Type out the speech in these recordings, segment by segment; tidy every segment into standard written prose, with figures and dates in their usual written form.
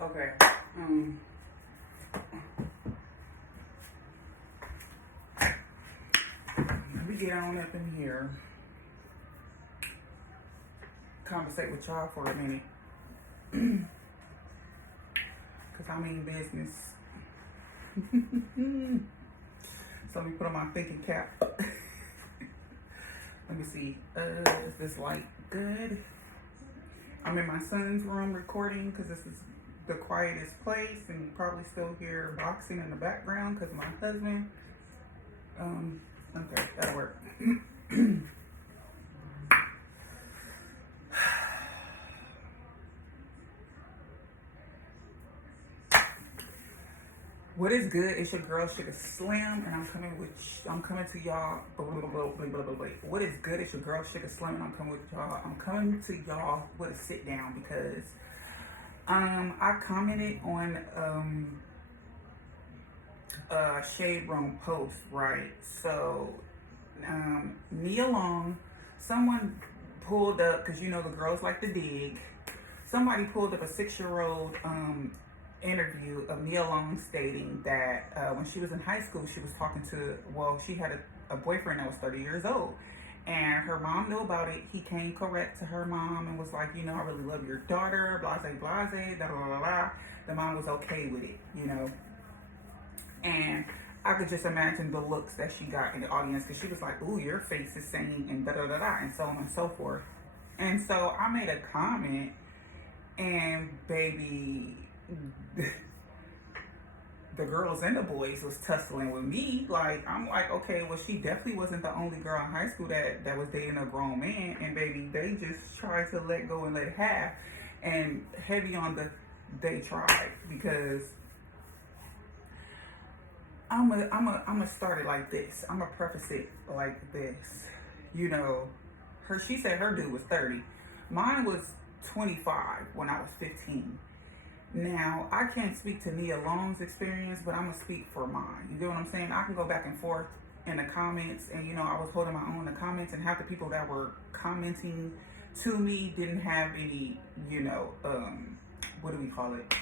Okay. Let me get on up in here. Conversate with y'all for a minute. Because I mean business. So let me put on my thinking cap. Let me see. Is this light good? I'm in my son's room recording because this is the quietest place, and you probably still hear boxing in the background because my husband. Okay, that'll work. What is good? It's your girl Sugar Slim, and I'm coming to y'all. What is good? It's your girl Sugar Slim, and I'm coming with y'all. I'm coming to y'all with a sit down because I commented on a Shade Room post, right? So Nia Long, someone pulled up, because you know the girls like to dig. Somebody pulled up a 6-year-old interview of Nia Long stating that when she was in high school, she was talking to, she had a boyfriend that was 30 years old. And her mom knew about it. He came correct to her mom and was like, I really love your daughter, blase, blase, da da da da. The mom was okay with it, And I could just imagine the looks that she got in the audience, because she was like, ooh, your face is saying, and da da da da, and so on and so forth. And so I made a comment, and baby, the girls and the boys was tussling with me. Like, I'm like, okay, well, she definitely wasn't the only girl in high school that was dating a grown man. And baby, they just tried to let go and let it have. And heavy on they tried, because I'm a start it like this. I'm gonna preface it like this. She said her dude was 30. Mine was 25 when I was 15. Now, I can't speak to Nia Long's experience, but I'm going to speak for mine. You get what I'm saying? I can go back and forth in the comments, and, I was holding my own in the comments, and half the people that were commenting to me didn't have any, what do we call it?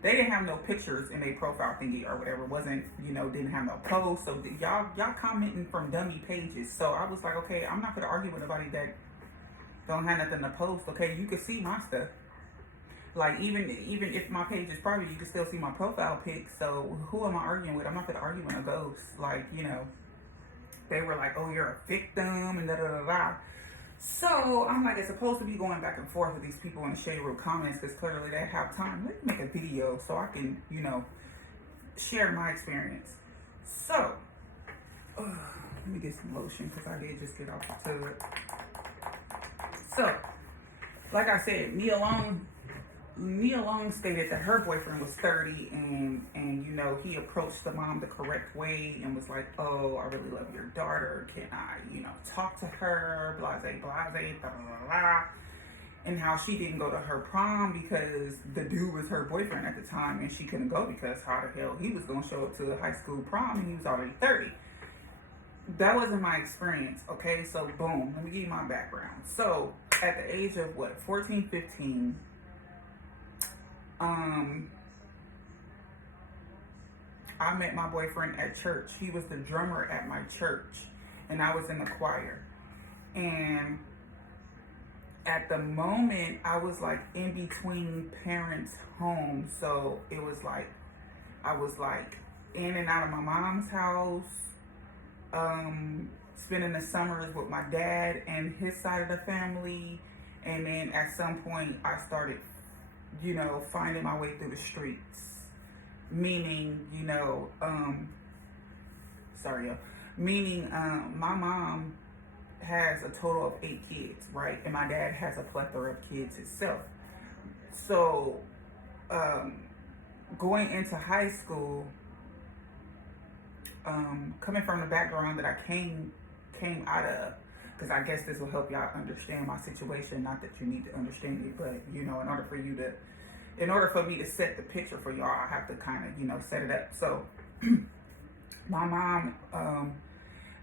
They didn't have no pictures in their profile thingy or whatever. Wasn't, didn't have no posts. So y'all commenting from dummy pages. So I was like, okay, I'm not going to argue with nobody that don't have nothing to post. Okay, you can see my stuff. Like, even if my page is private, you can still see my profile pic. So who am I arguing with? I'm not gonna argue with a ghost. Like, they were like, oh, you're a victim and da da da da. So I'm like, it's supposed to be going back and forth with these people in the Shade Room comments, because clearly they have time. Let me make a video so I can, share my experience. So let me get some lotion, because I did just get off the tub. So, like I said, Nia Long stated that her boyfriend was 30, and he approached the mom the correct way and was like, oh, I really love your daughter. Can I, talk to her? Blase, blase, blah, blah, blah. And how she didn't go to her prom because the dude was her boyfriend at the time, and she couldn't go because how the hell he was going to show up to the high school prom and he was already 30. That wasn't my experience, okay? So, boom, let me give you my background. So, at the age of, 14, 15, I met my boyfriend at church. He was the drummer at my church, and I was in the choir. And at the moment, I was like in between parents' homes. So it was like, I was like in and out of my mom's house, spending the summers with my dad and his side of the family. And then at some point, I started, finding my way through the streets. Meaning, my mom has a total of 8 kids, right? And my dad has a plethora of kids himself. So, going into high school, coming from the background that I came out of, because I guess this will help y'all understand my situation. Not that you need to understand it, but in order for me to set the picture for y'all, I have to kind of, set it up. So my mom,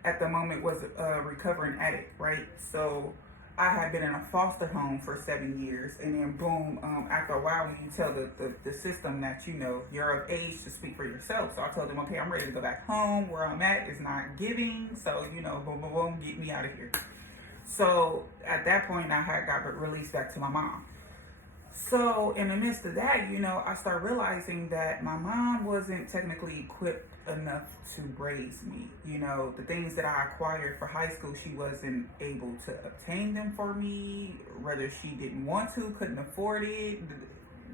at the moment, was a recovering addict, right? So I had been in a foster home for 7 years, and then boom, after a while, when you tell the system that, you know, you're of age to speak for yourself. So I told them, okay, I'm ready to go back home. Where I'm at is not giving, so, you know, boom, boom, boom, get me out of here. So at that point, I had got released back to my mom. So in the midst of that, you know, I started realizing that my mom wasn't technically equipped enough to raise me. You know, the things that I acquired for high school, she wasn't able to obtain them for me, whether she didn't want to, couldn't afford it,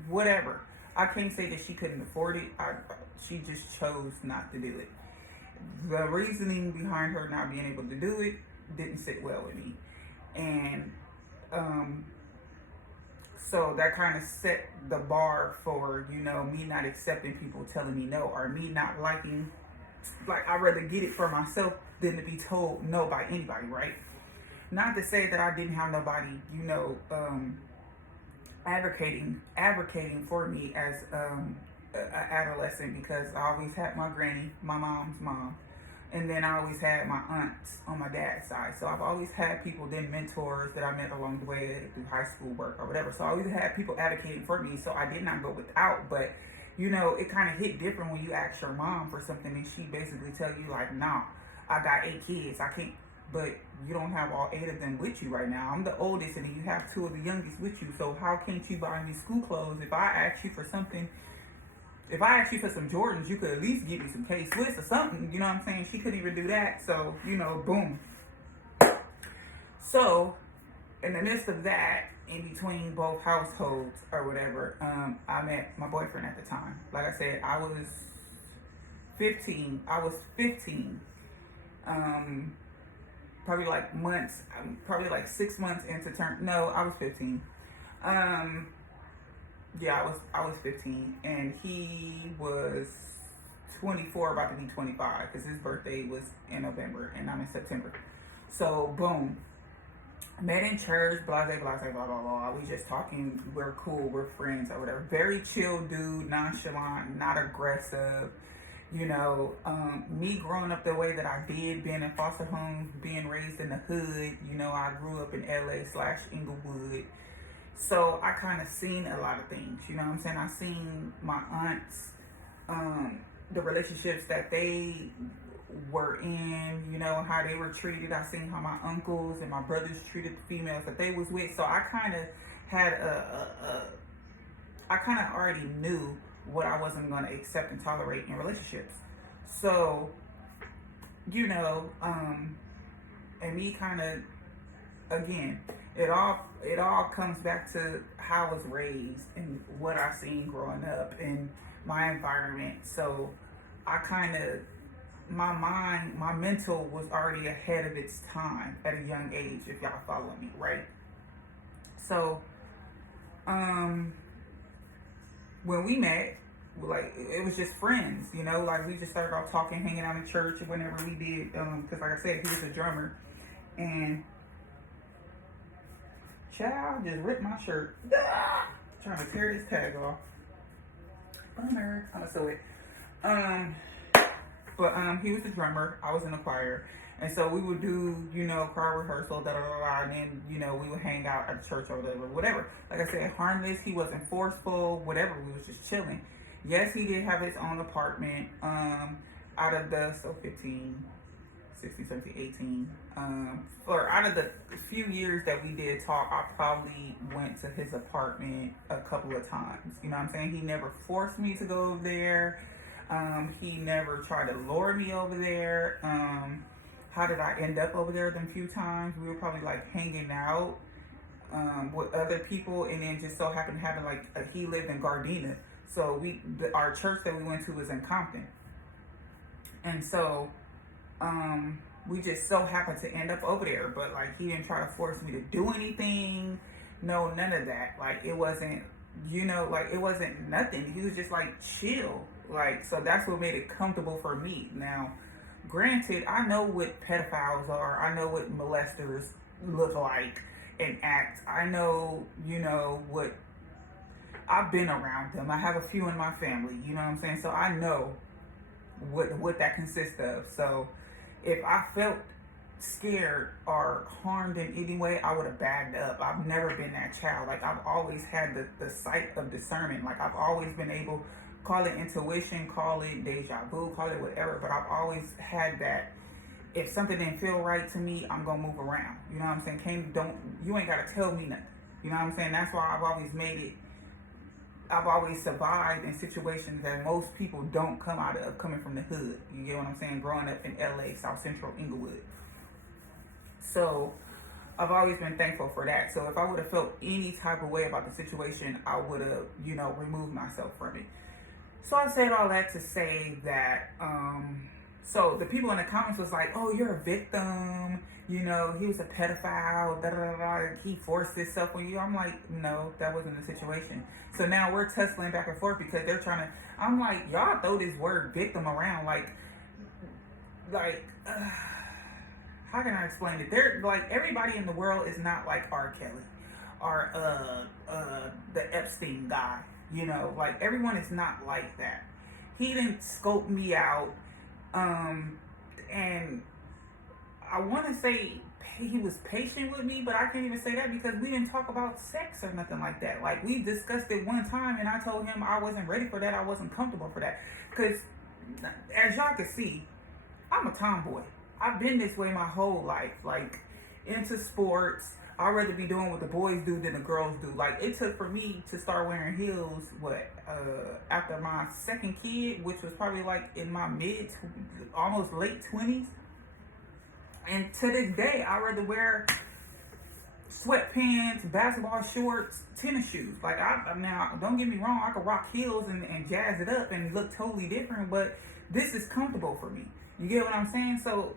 whatever. I can't say that she couldn't afford it. She just chose not to do it. The reasoning behind her not being able to do it didn't sit well with me. And so that kind of set the bar for, you know, me not accepting people telling me no, or me not liking, like, I'd rather get it for myself than to be told no by anybody, right? Not to say that I didn't have nobody, you know, advocating for me as an adolescent, because I always had my granny, my mom's mom, and then I always had my aunts on my dad's side. So I've always had people, then mentors that I met along the way through high school work or whatever. So I always had people advocating for me. So I did not go without. But, you know, it kind of hit different when you ask your mom for something and she basically tell you, like, nah, I got 8 kids. I can't. But you don't have all 8 of them with you right now. I'm the oldest, and then you have 2 of the youngest with you. So how can't you buy me school clothes? If I ask you for something, if I asked you for some Jordans, you could at least give me some K-Swiss or something. You know what I'm saying? She couldn't even do that. So, you know, boom. So, in the midst of that, in between both households or whatever, I met my boyfriend at the time. Like I said, I was 15. Probably like 6 months into I was 15. Yeah, I was 15, and he was 24, about to be 25, because his birthday was in November, and I'm in September. So, boom. Met in church, blah, blah, blah, blah, blah, blah. We just talking, we're cool, we're friends, or whatever. Very chill dude, nonchalant, not aggressive. You know, me growing up the way that I did, being in foster homes, being raised in the hood, you know, I grew up in LA/Inglewood. So I kind of seen a lot of things, you know what I'm saying? I seen my aunts, the relationships that they were in, you know, how they were treated. I seen how my uncles and my brothers treated the females that they was with. So I kind of had I kind of already knew what I wasn't going to accept and tolerate in relationships. So, you know, and me kind of, again, it all comes back to how I was raised and what I seen growing up and my environment. So I kind of, my mental was already ahead of its time at a young age, if y'all follow me, right? So, when we met, like, it was just friends, you know, like, we just started off talking, hanging out in church whenever we did, because like I said, he was a drummer, and child just ripped my shirt, trying to tear this tag off. Bummer. I'm gonna sew it. But he was a drummer, I was in the choir, and so we would do, you know, choir rehearsal, and then, you know, we would hang out at the church or whatever. Like I said, harmless, he wasn't forceful, whatever, we was just chilling. Yes, he did have his own apartment, out of the, 15, 16, 17, 18, or out of the few years that we did talk, I probably went to his apartment a couple of times, you know what I'm saying? He never forced me to go over there. He never tried to lure me over there. How did I end up over there them few times? We were probably like hanging out with other people, and then just so happened to have like he lived in Gardena, so our church that we went to was in Compton, and so we just so happened to end up over there. But like, he didn't try to force me to do anything. No, none of that. Like, it wasn't, you know, like, it wasn't nothing. He was just like chill. Like, so that's what made it comfortable for me. Now, granted, I know what pedophiles are. I know what molesters look like and act. I know, you know, what, I've been around them. I have a few in my family, you know what I'm saying? So I know what that consists of. So if I felt scared or harmed in any way, I would have bagged up. I've never been that child. Like, I've always had the sight of discernment. Like, I've always been able, call it intuition, call it deja vu, call it whatever, but I've always had that. If something didn't feel right to me, I'm gonna move around. You know what I'm saying? You ain't gotta tell me nothing. You know what I'm saying? That's why I've always made it. I've always survived in situations that most people don't come out of, coming from the hood. You get what I'm saying? Growing up in LA, South Central Inglewood. So I've always been thankful for that. So if I would have felt any type of way about the situation, I would have, removed myself from it. So I said all that to say that, so the people in the comments was like, oh, you're a victim. He was a pedophile, da da da. He forced himself on you. I'm like, no, that wasn't the situation. So now we're tussling back and forth because they're trying to, I'm like, y'all throw this word victim around like, how can I explain it? They're like, everybody in the world is not like R. Kelly or the Epstein guy. Like, everyone is not like that. He didn't scope me out. And I want to say he was patient with me, but I can't even say that because we didn't talk about sex or nothing like that. Like, we discussed it one time and I told him I wasn't ready for that. I wasn't comfortable for that. Because as y'all can see, I'm a tomboy. I've been this way my whole life. Like, into sports. I'd rather be doing what the boys do than the girls do. Like, it took for me to start wearing heels, after my second kid, which was probably like in my almost late 20s. And to this day, I'd rather wear sweatpants, basketball shorts, tennis shoes. Like, now, don't get me wrong, I could rock heels and jazz it up and look totally different, but this is comfortable for me. You get what I'm saying? So,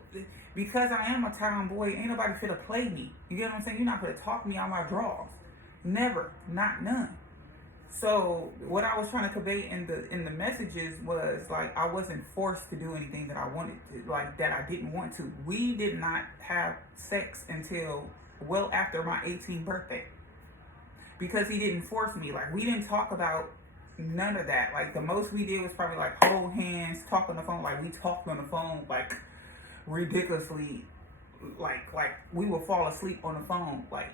because I am a tomboy, ain't nobody finna play me. You get what I'm saying? You're not finna talk me out my drawers. Never. Not none. So, what I was trying to convey in the messages was, like, I wasn't forced to do anything that I wanted to, like, that I didn't want to. We did not have sex until well after my 18th birthday. Because he didn't force me. Like, we didn't talk about none of that. Like, the most we did was probably, like, hold hands, talk on the phone. Like, we talked on the phone, like, ridiculously. Like, we would fall asleep on the phone, like,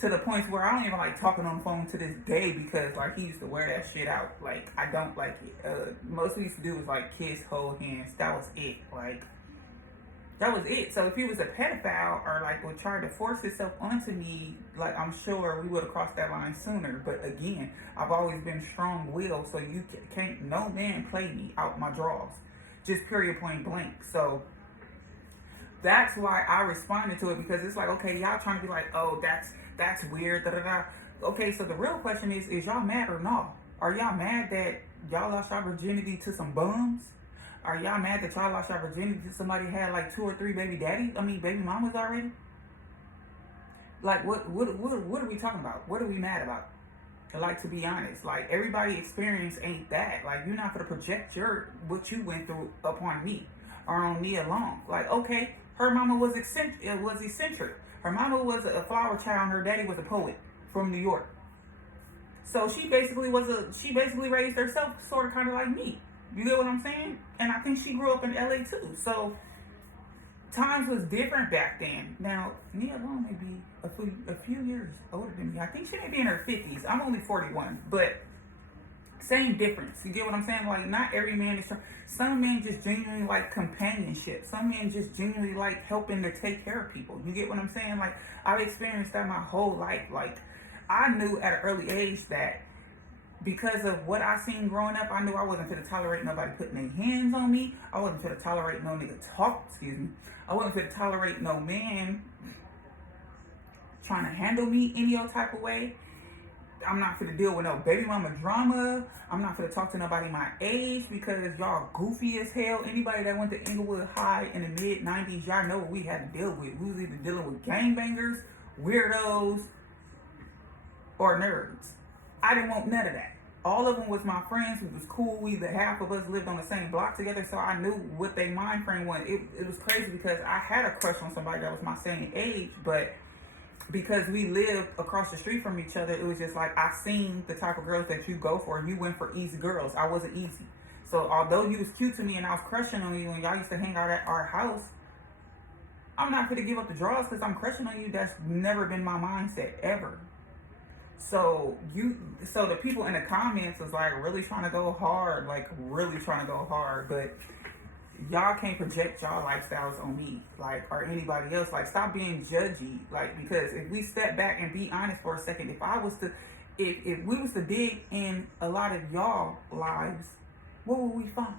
to the point where I don't even like talking on the phone to this day because, like, he used to wear that shit out. Like, I don't like it. Most we used to do was, like, kiss, hold hands. That was it. Like, that was it. So if he was a pedophile or, like, would try to force himself onto me, like, I'm sure we would have crossed that line sooner. But again, I've always been strong-willed, so you can't, no man play me out my drawers. Just period, point blank. So that's why I responded to it, because it's like, okay, y'all trying to be like, oh, that's weird, da da da. Okay, so the real question is y'all mad or no? Are y'all mad that y'all lost your virginity to some bums? Are y'all mad that y'all lost your virginity to somebody who had like 2 or 3 baby mamas already? Like, what are we talking about? What are we mad about? Like, to be honest, like, everybody experience ain't that. Like, you're not gonna project what you went through upon me or on Nia Long. Like, okay, her mama was eccentric. Her mama was a flower child and her daddy was a poet from New York. So she basically raised herself sort of kind of like me. You get what I'm saying? And I think she grew up in LA too. So times was different back then. Now, Nia Long may be a few years older than me. I think she may be in her 50s. I'm only 41, but same difference. You get what I'm saying? Like, not every man is. Some men just genuinely like companionship. Some men just genuinely like helping to take care of people. You get what I'm saying? Like, I've experienced that my whole life. Like, I knew at an early age that because of what I seen growing up, I knew I wasn't going to tolerate nobody putting their hands on me. I wasn't going to tolerate no nigga talk. I wasn't going to tolerate no man trying to handle me any old type of way. I'm not finna deal with no baby mama drama. I'm not finna talk to nobody my age because y'all goofy as hell. Anybody that went to Inglewood High in the mid-90s, y'all know what we had to deal with. We was either dealing with gangbangers, weirdos, or nerds. I didn't want none of that. All of them was my friends. We was cool. Half of us lived on the same block together, so I knew what their mind frame was. It was crazy because I had a crush on somebody that was my same age, but because we lived across the street from each other, it was just like, I seen the type of girls that you go for. You went for easy girls. I wasn't easy. So although you was cute to me and I was crushing on you and y'all used to hang out at our house, I'm not going to give up the draws because I'm crushing on you. That's never been my mindset ever. So the people in the comments was like really trying to go hard, but y'all can't project y'all lifestyles on me, like, or anybody else. Like, stop being judgy, like, because if we step back and be honest for a second, if we was to dig in a lot of y'all lives, what would we find?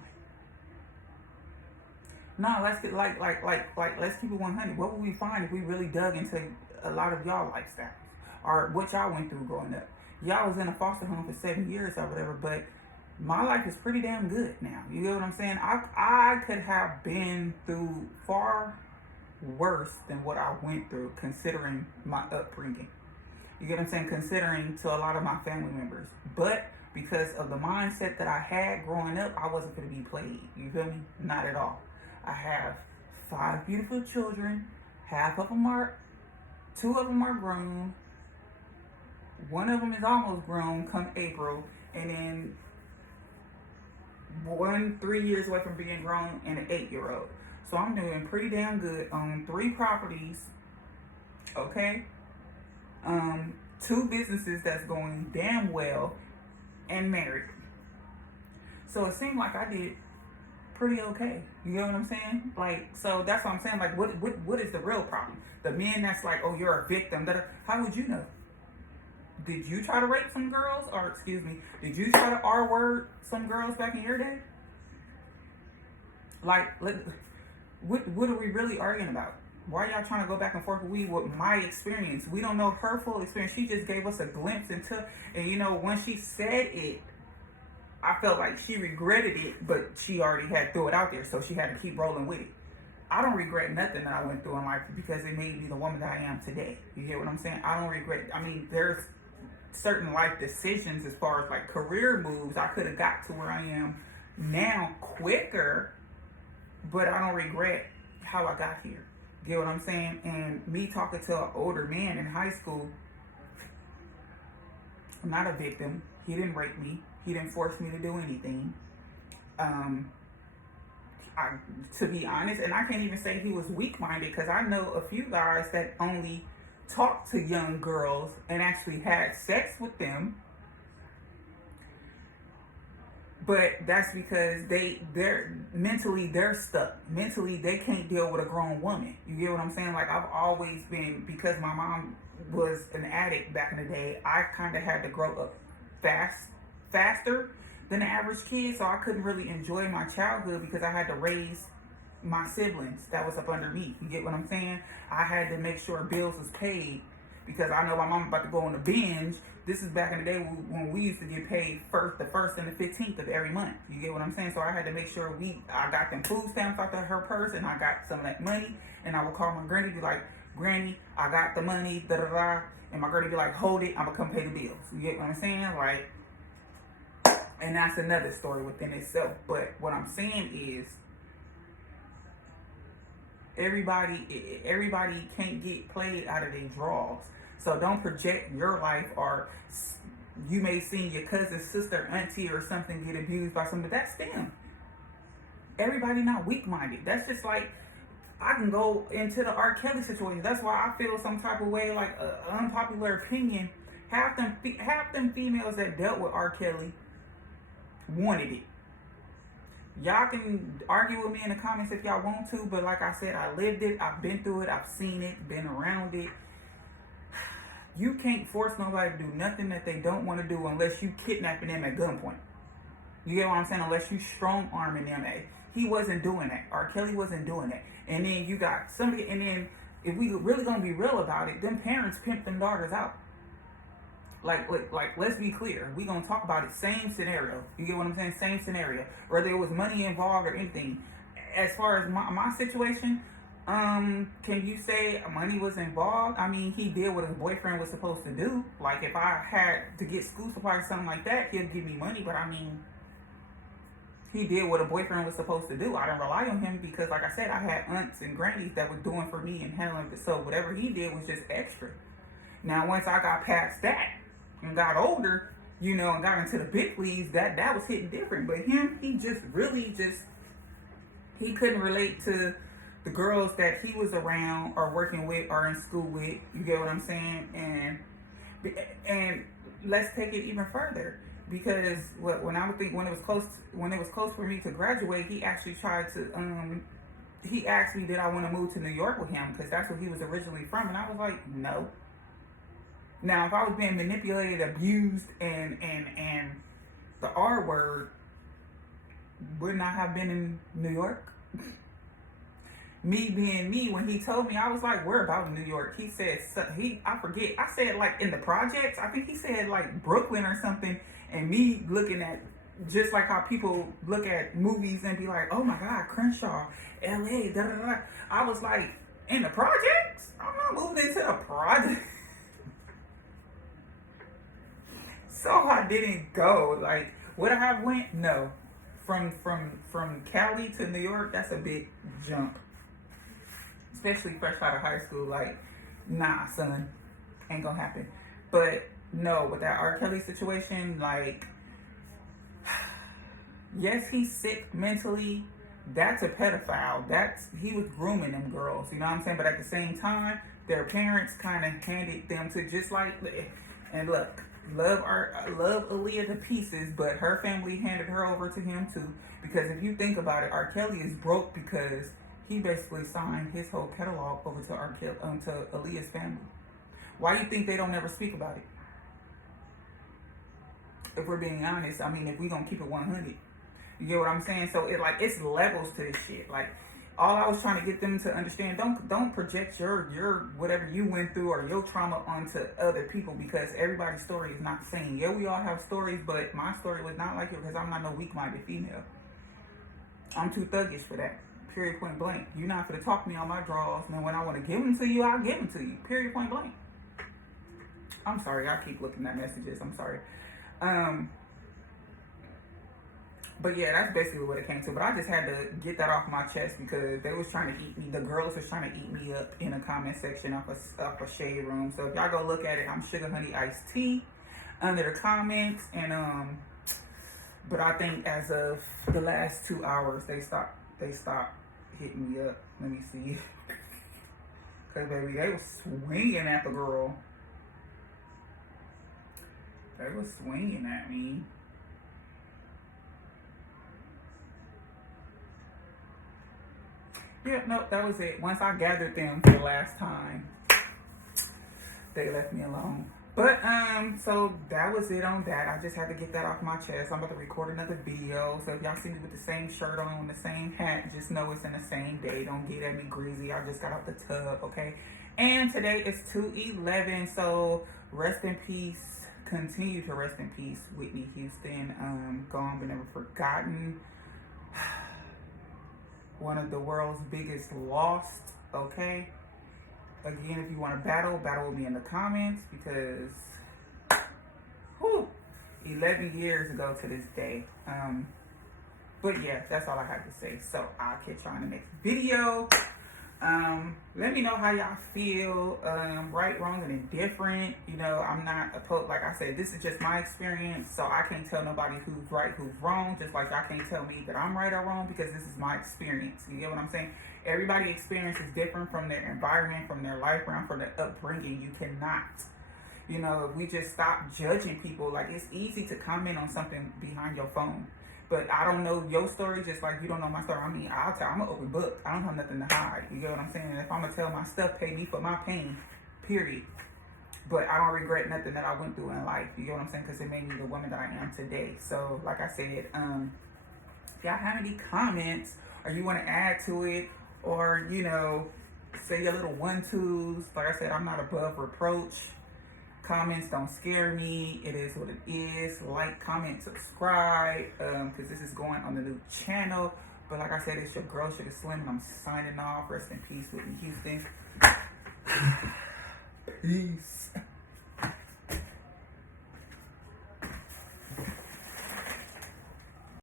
No, let's get let's keep it 100. What would we find if we really dug into a lot of y'all lifestyles or what y'all went through growing up? Y'all was in a foster home for 7 years or whatever, but my life is pretty damn good now. You get what I'm saying? I could have been through far worse than what I went through, considering my upbringing. You get what I'm saying? Considering to a lot of my family members. But because of the mindset that I had growing up, I wasn't going to be played. You feel me? Not at all. I have 5 beautiful children. 2 of them are grown. 1 of them is almost grown come April. And then 1 3 years away from being grown, and an 8-year-old. So I'm doing pretty damn good on 3 properties. Okay? 2 businesses that's going damn well, and married. So it seemed like I did pretty okay. You know what I'm saying? Like, so that's what I'm saying. Like, what is the real problem? The men that's like, oh, you're a victim. How would you know? Did you try to rape some girls? Or, excuse me, did you try to R-word some girls back in your day? Like, what are we really arguing about? Why are y'all trying to go back and forth with my experience? We don't know her full experience. She just gave us a glimpse into, and you know, when she said it, I felt like she regretted it, but she already had threw it out there, so she had to keep rolling with it. I don't regret nothing that I went through in life because it made me the woman that I am today. You get what I'm saying? I don't regret. I mean, there's certain life decisions as far as like career moves I could have got to where I am now quicker, but I don't regret how I got here. Get what I'm saying? And me talking to an older man in high school, I'm not a victim. He didn't rape me. He didn't force me to do anything. To be honest, and I can't even say he was weak-minded, because I know a few guys that only talked to young girls and actually had sex with them. But that's because they're mentally stuck. Mentally, they can't deal with a grown woman. You get what I'm saying? Like, I've always been, because my mom was an addict back in the day, I kind of had to grow up faster than the average kid, so I couldn't really enjoy my childhood because I had to raise my siblings that was up under me. You get what I'm saying? I had to make sure bills was paid because I know my mom about to go on a binge. This is back in the day when we used to get paid the first and the 15th of every month. You get what I'm saying? So I had to make sure I got them food stamps out of her purse, and I got some of that money, and I would call my granny, be like, Granny, I got the money, da-da-da, and my granny be like, hold it, I'm gonna come pay the bills. You get what I'm saying? Like, and that's another story within itself. But what I'm saying is, everybody can't get played out of their draws. So don't project your life, or you may see your cousin, sister, auntie, or something get abused by somebody. That's them. Everybody not weak-minded. That's just like, I can go into the R. Kelly situation. That's why I feel some type of way, like an unpopular opinion. Half them females that dealt with R. Kelly wanted it. Y'all can argue with me in the comments if y'all want to, but like I said, I lived it, I've been through it, I've seen it, been around it. You can't force nobody to do nothing that they don't want to do unless you kidnapping them at gunpoint. You get what I'm saying? Unless you strong arming them. He wasn't doing that. R. Kelly wasn't doing that. And then you got somebody, and then if we really gonna be real about it, them parents pimp them daughters out. Like, let's be clear. We gonna talk about it. Same scenario. You get what I'm saying? Same scenario. Whether it was money involved or anything. As far as my situation, can you say money was involved? I mean, he did what his boyfriend was supposed to do. Like, if I had to get school supplies or something like that, he'd give me money. But I mean, he did what a boyfriend was supposed to do. I didn't rely on him because, like I said, I had aunts and grannies that were doing for me and handling it. So whatever he did was just extra. Now, once I got past that and got older, you know, and got into the big leagues, that was hitting different. But him, he couldn't relate to the girls that he was around or working with or in school with. You get what I'm saying? And let's take it even further, because when it was close for me to graduate, he actually tried to he asked me did I want to move to New York with him, because that's where he was originally from, and I was like, no. Now, if I was being manipulated, abused, and the R word, would not have been in New York. Me being me, when he told me, I was like, where about in New York? He said, I forget, I said like in the projects. I think he said like Brooklyn or something. And me looking at, just like how people look at movies and be like, oh my God, Crenshaw, LA, da da da. I was like, in the projects? I'm not moving into a project. So I didn't go. Like, would I have went? No. From Cali to New York, that's a big jump. Especially fresh out of high school. Like, nah, son, ain't gonna happen. But no, with that R. Kelly situation, like, yes, he's sick mentally. That's a pedophile. He was grooming them girls. You know what I'm saying? But at the same time, their parents kind of handed them to, just like, and look, love Aaliyah to pieces, but her family handed her over to him too. Because if you think about it, R. Kelly is broke because he basically signed his whole catalog over to to Aaliyah's family. Why do you think they don't ever speak about it? If we're being honest, I mean, if we gonna keep it 100, you get what I'm saying? So it's levels to this shit. Like, all I was trying to get them to understand, don't project your whatever you went through or your trauma onto other people, because everybody's story is not the same. Yeah, we all have stories, but my story was not like it, because I'm not no weak-minded female. I'm too thuggish for that. Period, point blank. You're not gonna talk me on my draws, and when I want to give them to you, I'll give them to you. Period, point blank. I'm sorry, I keep looking at messages. I'm sorry. But yeah, that's basically what it came to. But I just had to get that off my chest, because they was trying to eat me. The girls was trying to eat me up in the comment section off a shade room. So if y'all go look at it, I'm Sugar Honey Iced Tea under the comments. And but I think as of the last 2 hours, they stopped hitting me up. Let me see. Cause baby, they was swinging at the girl. They was swinging at me. Yeah, no, that was it. Once I gathered them for the last time, they left me alone. But, so that was it on that. I just had to get that off my chest. I'm about to record another video. So if y'all see me with the same shirt on, the same hat, just know it's in the same day. Don't get at me greasy. I just got out the tub, okay? And today is 2/11, so rest in peace. Continue to rest in peace, Whitney Houston. Gone but never forgotten. One of the world's biggest lost, okay? Again, if you want to battle with me in the comments, because 11 years ago to this day. But yeah, that's all I have to say. So I'll catch y'all in the next video. Let me know how y'all feel, right, wrong, and indifferent. You know, I'm not opposed. Like I said, this is just my experience, so I can't tell nobody who's right, who's wrong, just like y'all can't tell me that I'm right or wrong, because this is my experience. You get what I'm saying? Everybody's experience is different, from their environment, from their life round, from their upbringing. You cannot, you know, if we just stop judging people. Like, it's easy to comment on something behind your phone, but I don't know your story, just like you don't know my story. I mean, I'm an open book. I don't have nothing to hide. You get what I'm saying? And if I'm going to tell my stuff, pay me for my pain, period. But I don't regret nothing that I went through in life. You get what I'm saying? Because it made me the woman that I am today. So, like I said, if y'all have any comments, or you want to add to it, or, you know, say your little 1-2s. Like I said, I'm not above reproach. Comments don't scare me. It is what it is. Like, comment, subscribe, because this is going on the new channel. But like I said, it's your girl, Sugar Slim, and I'm signing off. Rest in peace, Whitney Houston. Peace.